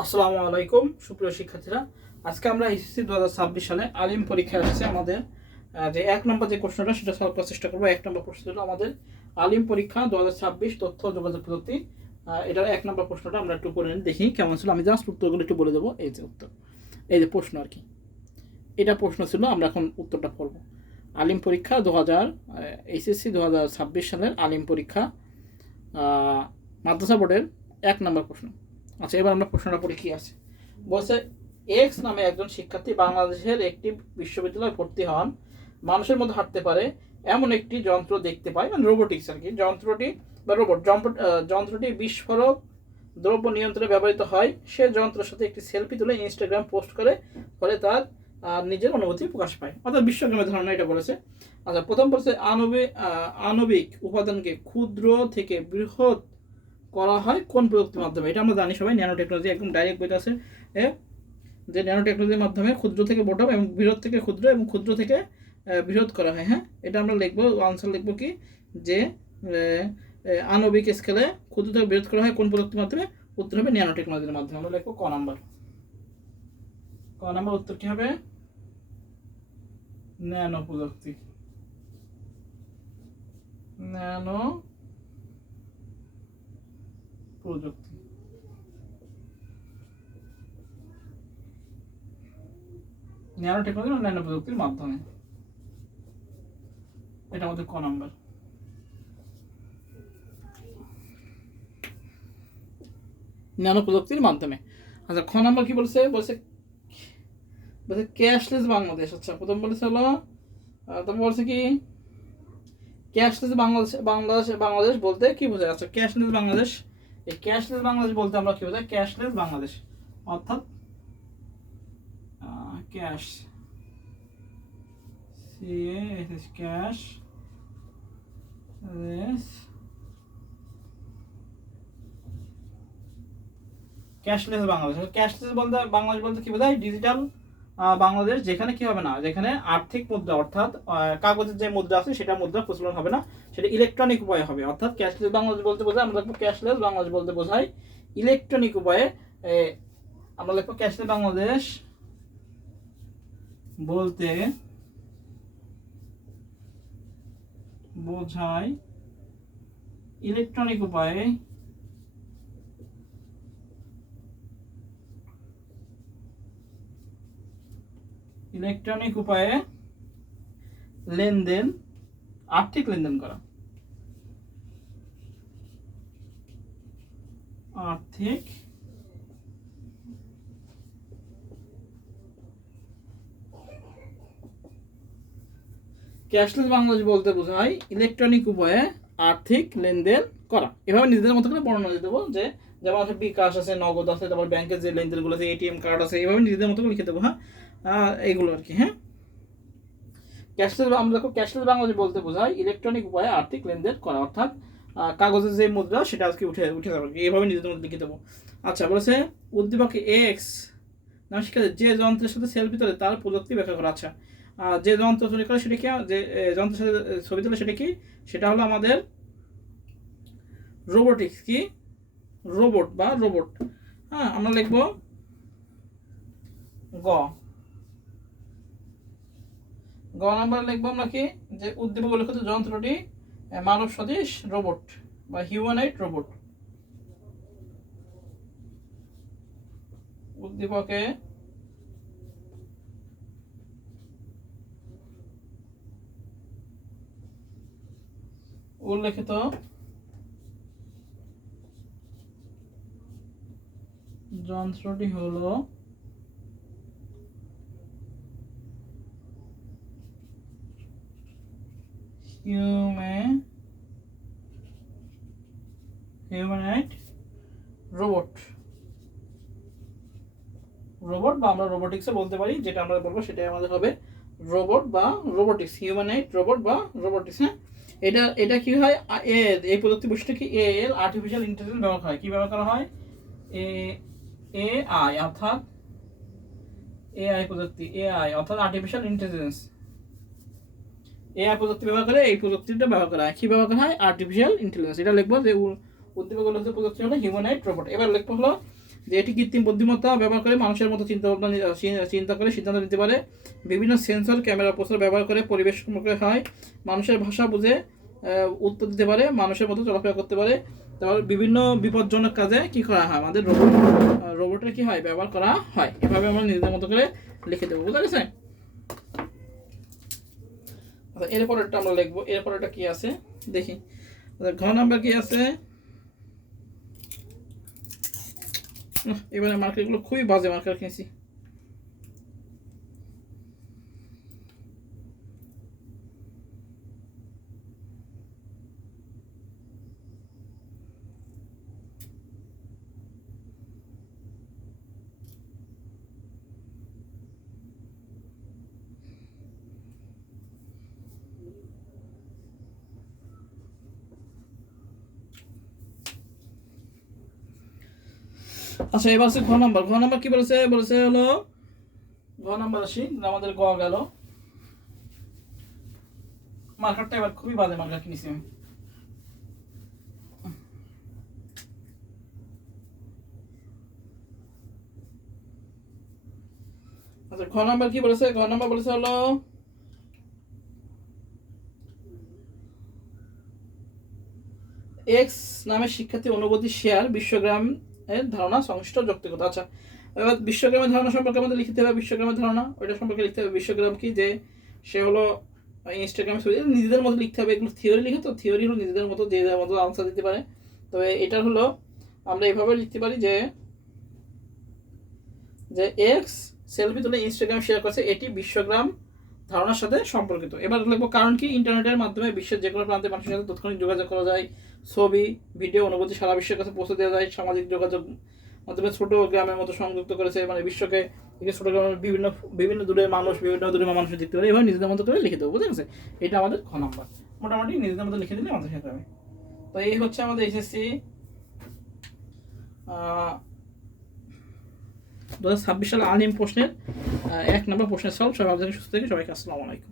আসসালামু আলাইকুম সুপ্রিয় শিক্ষার্থীরা, আজকে আমরা এসএসসি 2026 সালে আলিম পরীক্ষা আসছে আমাদের। যে এক নম্বর যে প্রশ্নটা সেটা সলভ করার চেষ্টা করবো। এক নম্বর প্রশ্ন হলো আমাদের আলিম পরীক্ষা 2026 তথ্য ও যোগাযোগ প্রযুক্তি। এটার এক নম্বর প্রশ্নটা আমরা একটু করে দেখি কেমন ছিল। আমি জাস্ট উত্তরগুলো একটু বলে দেবো। এই যে উত্তর, এই যে প্রশ্ন আর কি, এটা প্রশ্ন ছিল। আমরা এখন উত্তরটা পড়বো। আলিম পরীক্ষা 2000 এসএসসি 2026 সালের আলিম পরীক্ষা মাদ্রাসা বোর্ডের এক নম্বর প্রশ্ন। আচ্ছা, এবার আমরা প্রশ্নটা পড়ি কি আছে। বলছে, এক্স নামে একজন শিক্ষার্থী বাংলাদেশের একটি বিশ্ববিদ্যালয়ে ভর্তি হন। মানুষের মধ্যে হাঁটতে পারে এমন একটি যন্ত্র দেখতে পায়, মানে রোবোটিক্স আর কি। যন্ত্রটি বা যন্ত্রটি বিস্ফোরক দ্রব্য নিয়ন্ত্রণে ব্যবহৃত হয়। সে যন্ত্রের সাথে একটি সেলফি তুলে ইনস্টাগ্রাম পোস্ট করে, ফলে তার নিজের অনুভূতি প্রকাশ পায়। অর্থাৎ বিশ্বগ্রামের ধারণা এটা বলেছে। আচ্ছা, প্রথম বলছে আণবিক উপাদানকে ক্ষুদ্র থেকে বৃহৎ করা হয় কোন প্রযুক্তির মাধ্যমে। এটা আমরা জানি সবাই, ন্যানো টেকনোলজি। একদম ডাইরেক্ট বইটা আছে যে ন্যানো টেকনোলজির মাধ্যমে ক্ষুদ্র থেকে বড় এবং বৃহৎ থেকে ক্ষুদ্র এবং ক্ষুদ্র থেকে বৃহৎ করা হয়। হ্যাঁ, এটা আমরা লিখবো, আনসার লিখবো কি, যে আণবিক স্কেলে ক্ষুদ্র থেকে বৃহৎ করা হয় কোন প্রযুক্তির মাধ্যমে। উত্তর হবে ন্যানো টেকনোলজির মাধ্যমে। আমরা লিখবো ক নাম্বার। ক নাম্বার উত্তর কি হবে? ন্যানো প্রযুক্তি। ন্যানো প্রযুক্তি, ন্যানো টেকনোলজি বা ন্যানো প্রযুক্তির মাধ্যমে। এটা আমাদের ক নাম্বার। ন্যানো প্রযুক্তির মাধ্যমে। আচ্ছা, খ নাম্বার কি বলছে? বলছে ক্যাশলেস বাংলাদেশ। আচ্ছা, প্রথম বলেছে হলো, তারপর বলছে কি ক্যাশলেস বাংলাদেশ বলতে কি বোঝায়? আচ্ছা, ক্যাশলেস বাংলাদেশ, এই ক্যাশলেস বাংলাদেশ বলতে আমরা কি বোঝাই? ক্যাশলেস বাংলাদেশ অর্থাৎ cash, cash cashless Bangladesh. Cashless বলতে বাংলাদেশ বলতে কি বোঝায়? ডিজিটাল বাংলাদেশ, যেখানে কি হবে না, যেখানে আর্থিক মুদ্রা অর্থাৎ কাগজের যে মুদ্রা আছে সেটা মুদ্রা প্রচলন হবে না, সেটা ইলেকট্রনিক উপায়ে হবে। অর্থাৎ ক্যাশলেস বাংলাদেশ বলতে বোঝায়, আমরা দেখবো ক্যাশলেস বাংলাদেশ বলতে বোঝায় ইলেকট্রনিক উপায়ে। আমরা লিখবো ক্যাশলেস বাংলাদেশ বলতে বোঝায় ইলেকট্রনিক উপায়ে লেনদেন, আর্থিক লেনদেন করা, আর্থিক ক্যাশলেস বাংলাদেশ বলতে বোঝায় ইলেকট্রনিক উপায়ে আর্থিক লেনদেন করা। এভাবে নিজেদের মতো করে বর্ণনা দিয়ে দেবো, যে যেমন আছে বিকাশ আছে, নগদ আছে, তারপর ব্যাংকের যে লেনদেনগুলো আছে, এটিএম কার্ড আছে, এইভাবে নিজেদের মতো করে লিখে দেবো। হ্যাঁ, এইগুলো আর কি। হ্যাঁ, ক্যাশলেস, আমরা দেখো ক্যাশলেস বাংলাদেশ বলতে বোঝায় ইলেকট্রনিক উপায়ে আর্থিক লেনদেন করা, অর্থাৎ কাগজের যে মুদ্রা সেটা আজকে উঠে যাবে, এইভাবে নিজেদের মধ্যে লিখে দেবো। আচ্ছা, বলেছে উদ্দীপক এক্স না শিক্ষার্থী যে যন্ত্রের সাথে সেলফি তোলে তার প্রযুক্তি ব্যাখ্যা করা। আচ্ছা, যে যন্ত্র তৈরি করে সেটা কি, যে যন্ত্রের সাথে ছবি তোলে সেটা কি? সেটা হলো আমাদের রোবোটিক্স। কি? রোবট বা রোবট। হ্যাঁ, আমরা লিখবো গ। গ নাম্বার লিখবো আমরা কি, যে উদ্দীপক উল্লেখিত যন্ত্রটি মানব সদৃশ রোবট বা হিউম্যানয়েড রোবট। উদ্দীপকে উল্লেখিত যন্ত্রটি হলো হিউম্যানয়েড রোবট। রোবট বা আমরা রোবোটিক্সে বলতে পারি, যেটা আমরা বলবো সেটাই আমাদের হবে রোবট বা রোবোটিক্স, হিউম্যানয়েড রোবট বা রোবোটিক্স। হ্যাঁ, এটা কি হয়, এই প্রযুক্তি বৈশিষ্ট্য কি, আর্টিফিশিয়াল ইন্টেলিজেন্স ব্যবহার হয়। কি ব্যবহার করা হয়? এআই, অর্থাৎ এআই প্রযুক্তি, এআই অর্থাৎ আর্টিফিশিয়াল ইন্টেলিজেন্স। এআই প্রযুক্তি ব্যবহার করে, এই প্রযুক্তিটা ব্যবহার করা হয়। কি ব্যবহার করা হয়? Artificial intelligence. এটা লিখবো যে উদ্দীপক প্রযুক্তি হলো হিউম্যানয়েড রোবট। এবার লিখবো হলো যে এটি কৃত্রিম বুদ্ধিমত্তা ব্যবহার করে মানুষের মতো চিন্তা করে সিদ্ধান্ত নিতে পারে, বিভিন্ন সেন্সর ক্যামেরা প্রসেসর ব্যবহার করে পরিবেশ সম্পর্কে হয়, মানুষের ভাষা বুঝে উত্তর দিতে পারে, মানুষের মতো চলাফেরা করতে পারে। তারপর বিভিন্ন বিপজ্জনক কাজে কি করা হয়, আমাদের রোবটের কি হয় ব্যবহার করা হয়। এভাবে আমরা নিজেদের মতো করে লিখে দেবো, বুঝা গেছে? আচ্ছা, এরপরেরটা আমরা লিখবো। এরপরেরটা কি আছে দেখি। ঘ নাম্বার কি আছে? এবারে মার্কারগুলো খুবই বাজে মার্কার কিনেছি। আচ্ছা, এবার আছে ঘ নাম্বার। ঘ নাম্বার কি বলেছে? বলেছে হলো ঘ নাম্বার আসি, আমাদের গ গেল। মার্কারটা এবার খুবই বাজে মার্কার কিনেছি আমি। আচ্ছা, ঘ নাম্বার কি বলেছে? ঘ নাম্বার বলেছে হলো এক্স নামে শিক্ষার্থী অনুভূতি শেয়ার বিশ্বগ্রাম এর ধারণা সংশ্লিষ্ট যৌক্তিকতা। আচ্ছা, এবার বিশ্বগ্রামের ধারণা সম্পর্কে আমাদের লিখতে হবে। বিশ্বগ্রামের ধারণা ওইটা সম্পর্কে লিখতে হবে। বিশ্বগ্রাম কি, যে সে হলো ইনস্টাগ্রামে নিজেদের মতো লিখতে হবে। এগুলো থিওরি লিখে, তো থিওরি হলো নিজেদের মতো, যে যার মতো আনসার দিতে পারে। তবে এটা হলো আমরা এইভাবে লিখতে পারি যে যে এক্স সেলফি তুলে ইনস্টাগ্রাম শেয়ার করছে, এটি বিশ্বগ্রাম ধারণার সাথে সম্পর্কিত। এবার লিখবো কারণ কি, ইন্টারনেটের মাধ্যমে বিশ্বের যে কোনো প্রান্তে মানুষের সাথে তাৎক্ষণিক যোগাযোগ করা যায়, ছবি ভিডিও অনুভূতি সারা বিশ্বের কাছে পৌঁছে দেওয়া যায়, সামাজিক যোগাযোগ মাধ্যমে ছোট গ্রামের মতো সংযুক্ত করেছে, মানে বিশ্বকে ছোট গ্রামের বিভিন্ন বিভিন্ন দূরের মানুষ দেখতে পারে। এবার নিজেদের মতো করে লিখে দেবো, বুঝে গেছে? এটা আমাদের খ নাম্বার। মোটামুটি নিজেদের মতো লিখে দিলে আমাদের শেষ হবে। তো এই হচ্ছে আমাদের এসএসসি 2026 সালে আলিম প্রশ্নের 1 নম্বর প্রশ্নের সলভ। সবাই ভালো থাকেন, সুস্থ থাকেন, সবাইকে আসসালামু আলাইকুম।